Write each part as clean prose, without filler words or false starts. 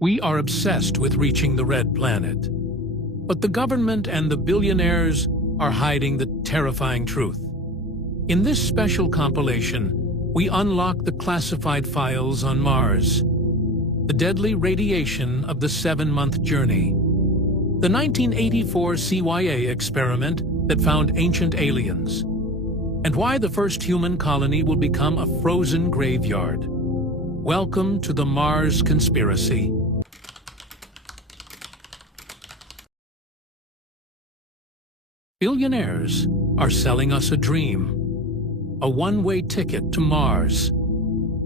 We are obsessed with reaching the red planet. But the government and the billionaires are hiding the terrifying truth. In this special compilation, we unlock the classified files on Mars, the deadly radiation of the 7-month journey, the 1984 CIA experiment that found ancient aliens, and why the first human colony will become a frozen graveyard. Welcome to the Mars Conspiracy. Billionaires are selling us a dream, a one-way ticket to Mars,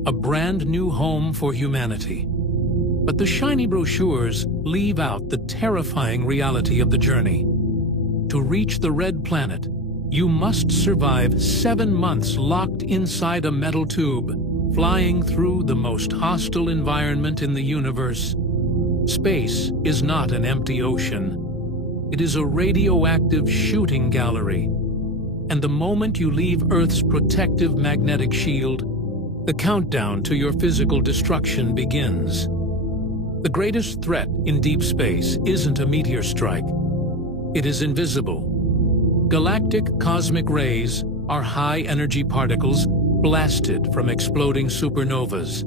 a brand new home for humanity. But the shiny brochures leave out the terrifying reality of the journey. To reach the red planet, you must survive 7 months locked inside a metal tube, flying through the most hostile environment in the universe. Space is not an empty ocean. It is a radioactive shooting gallery. And the moment you leave Earth's protective magnetic shield, the countdown to your physical destruction begins. The greatest threat in deep space isn't a meteor strike. It is invisible. Galactic cosmic rays are high-energy particles blasted from exploding supernovas.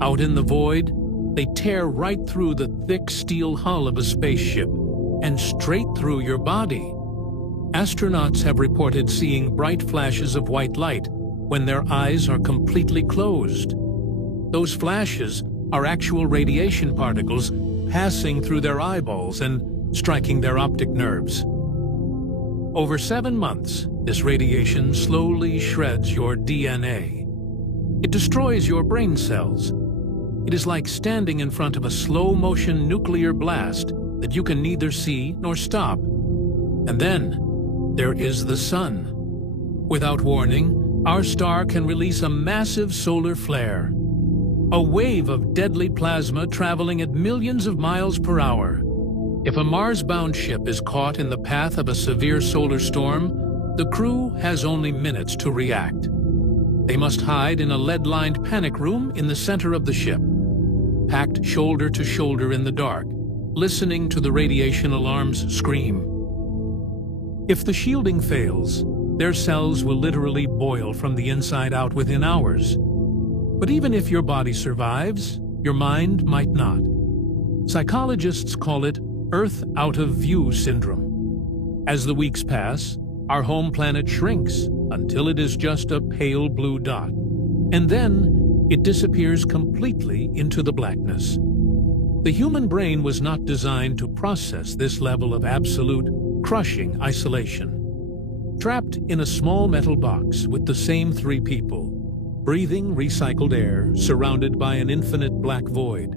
Out in the void, they tear right through the thick steel hull of a spaceship and straight through your body. Astronauts have reported seeing bright flashes of white light when their eyes are completely closed. Those flashes are actual radiation particles passing through their eyeballs and striking their optic nerves. Over 7 months, this radiation slowly shreds your DNA. It destroys your brain cells. It is like standing in front of a slow-motion nuclear blast that you can neither see nor stop. And then, there is the sun. Without warning, our star can release a massive solar flare, a wave of deadly plasma traveling at millions of miles per hour. If a Mars-bound ship is caught in the path of a severe solar storm, the crew has only minutes to react. They must hide in a lead-lined panic room in the center of the ship, packed shoulder to shoulder in the dark, listening to the radiation alarms scream. If the shielding fails, their cells will literally boil from the inside out within hours. But even if your body survives, your mind might not. Psychologists call it Earth out of view syndrome. As the weeks pass, our home planet shrinks until it is just a pale blue dot. And then it disappears completely into the blackness. The human brain was not designed to process this level of absolute, crushing isolation. Trapped in a small metal box with the same 3 people, breathing recycled air, surrounded by an infinite black void.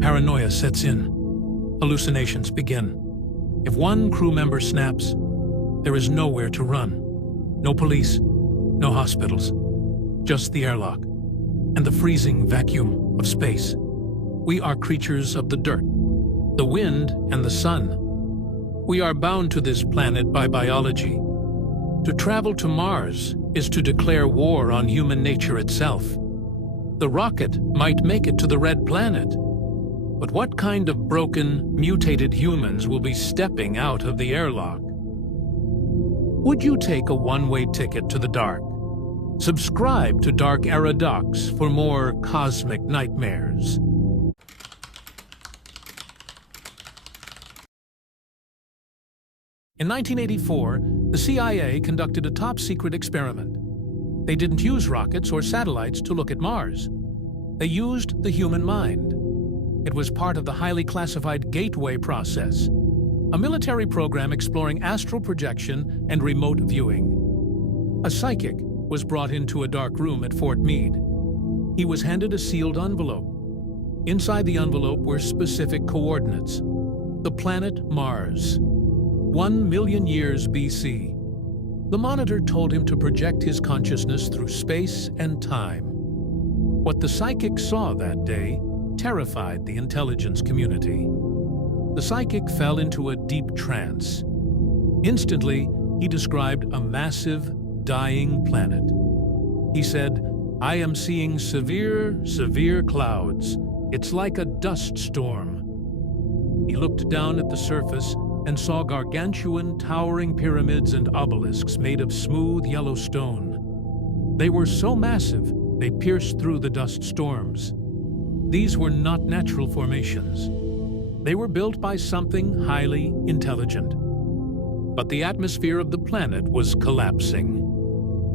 Paranoia sets in. Hallucinations begin. If one crew member snaps, there is nowhere to run. No police, no hospitals, just the airlock and the freezing vacuum of space. We are creatures of the dirt, the wind, and the sun. We are bound to this planet by biology. To travel to Mars is to declare war on human nature itself. The rocket might make it to the red planet, but what kind of broken, mutated humans will be stepping out of the airlock? Would you take a one-way ticket to the dark? Subscribe to Dark Era Docs for more cosmic nightmares. In 1984, the CIA conducted a top-secret experiment. They didn't use rockets or satellites to look at Mars. They used the human mind. It was part of the highly classified Gateway process, a military program exploring astral projection and remote viewing. A psychic was brought into a dark room at Fort Meade. He was handed a sealed envelope. Inside the envelope were specific coordinates: the planet Mars, 1 million years BC. The monitor told him to project his consciousness through space and time. What the psychic saw that day terrified the intelligence community. The psychic fell into a deep trance. Instantly, he described a massive, dying planet. He said, "I am seeing severe clouds, It's like a dust storm. He looked down at the surface and saw gargantuan, towering pyramids and obelisks made of smooth yellow stone. They were so massive, they pierced through the dust storms. These were not natural formations. They were built by something highly intelligent. But the atmosphere of the planet was collapsing.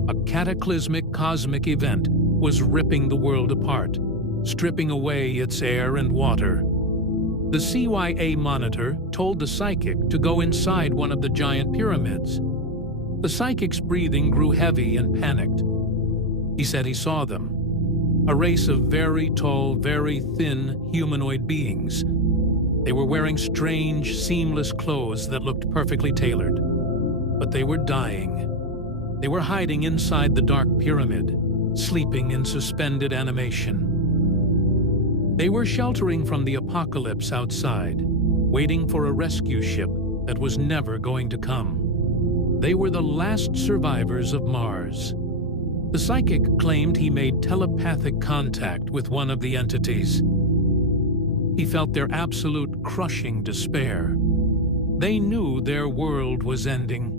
A cataclysmic cosmic event was ripping the world apart, stripping away its air and water. The CYA monitor told the psychic to go inside one of the giant pyramids. The psychic's breathing grew heavy and panicked. He said he saw them, a race of very tall, very thin humanoid beings. They were wearing strange, seamless clothes that looked perfectly tailored. But they were dying. They were hiding inside the dark pyramid, sleeping in suspended animation. They were sheltering from the apocalypse outside, waiting for a rescue ship that was never going to come. They were the last survivors of Mars. The psychic claimed he made telepathic contact with one of the entities. He felt their absolute crushing despair. They knew their world was ending.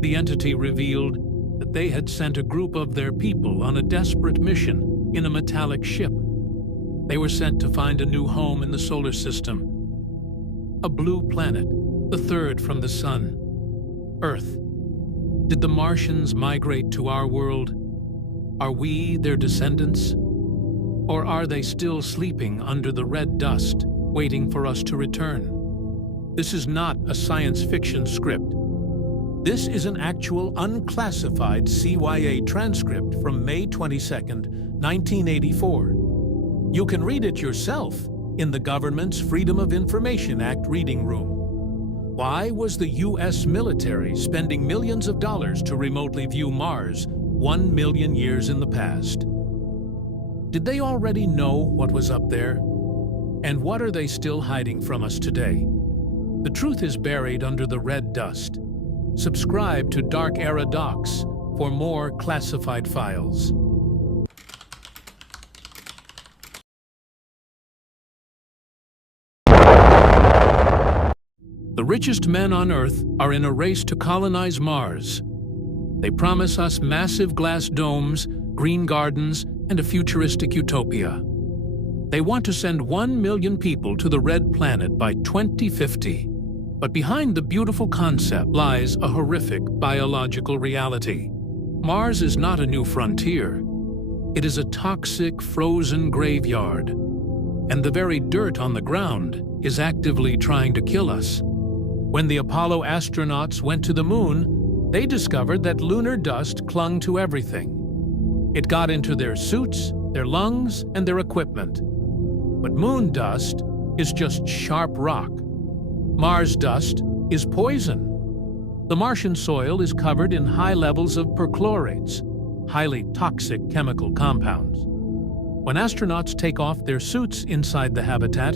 The entity revealed that they had sent a group of their people on a desperate mission in a metallic ship. They were sent to find a new home in the solar system. A blue planet, the third from the sun. Earth. Did the Martians migrate to our world? Are we their descendants? Or are they still sleeping under the red dust, waiting for us to return? This is not a science fiction script. This is an actual unclassified CYA transcript from May 22nd, 1984. You can read it yourself in the government's Freedom of Information Act reading room. Why was the U.S. military spending millions of dollars to remotely view Mars 1 million years in the past? Did they already know what was up there? And what are they still hiding from us today? The truth is buried under the red dust. Subscribe to Dark Era Docs for more classified files. The richest men on Earth are in a race to colonize Mars. They promise us massive glass domes, green gardens, and a futuristic utopia. They want to send 1 million people to the Red Planet by 2050. But behind the beautiful concept lies a horrific biological reality. Mars is not a new frontier. It is a toxic, frozen graveyard. And the very dirt on the ground is actively trying to kill us. When the Apollo astronauts went to the moon, they discovered that lunar dust clung to everything. It got into their suits, their lungs, and their equipment. But moon dust is just sharp rock. Mars dust is poison. The Martian soil is covered in high levels of perchlorates, highly toxic chemical compounds. When astronauts take off their suits inside the habitat,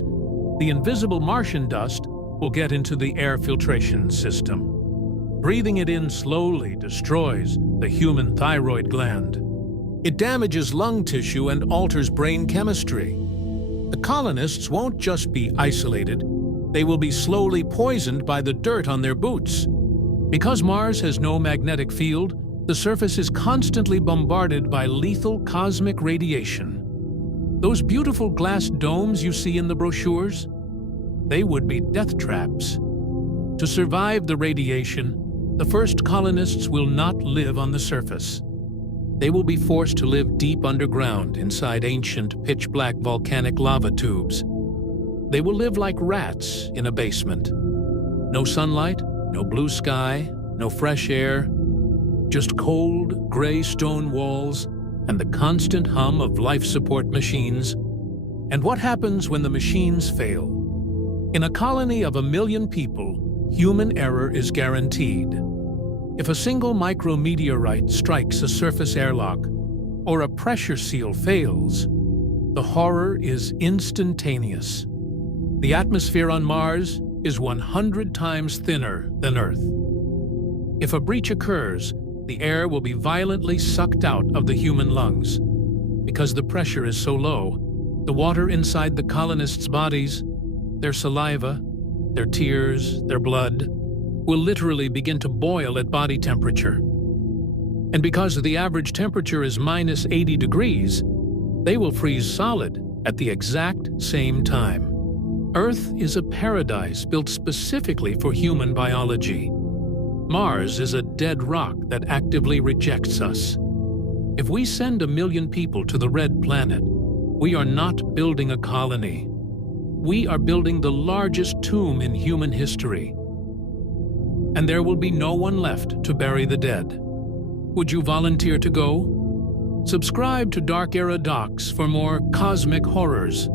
the invisible Martian dust will get into the air filtration system. Breathing it in slowly destroys the human thyroid gland. It damages lung tissue and alters brain chemistry. The colonists won't just be isolated, they will be slowly poisoned by the dirt on their boots. Because Mars has no magnetic field, the surface is constantly bombarded by lethal cosmic radiation. Those beautiful glass domes you see in the brochures? They would be death traps. To survive the radiation, the first colonists will not live on the surface. They will be forced to live deep underground inside ancient pitch-black volcanic lava tubes. They will live like rats in a basement. No sunlight, no blue sky, no fresh air, just cold, gray stone walls and the constant hum of life support machines. And what happens when the machines fail? In a colony of 1 million people, human error is guaranteed. If a single micrometeorite strikes a surface airlock or a pressure seal fails, the horror is instantaneous. The atmosphere on Mars is 100 times thinner than Earth. If a breach occurs, the air will be violently sucked out of the human lungs. Because the pressure is so low, The water inside the colonists' bodies, their saliva, their tears, their blood, will literally begin to boil at body temperature. And because the average temperature is minus 80 degrees, they will freeze solid at the exact same time. Earth is a paradise built specifically for human biology. Mars is a dead rock that actively rejects us. If we send 1 million people to the red planet, we are not building a colony. We are building the largest tomb in human history. And there will be no one left to bury the dead. Would you volunteer to go? Subscribe to Dark Era Docs for more cosmic horrors.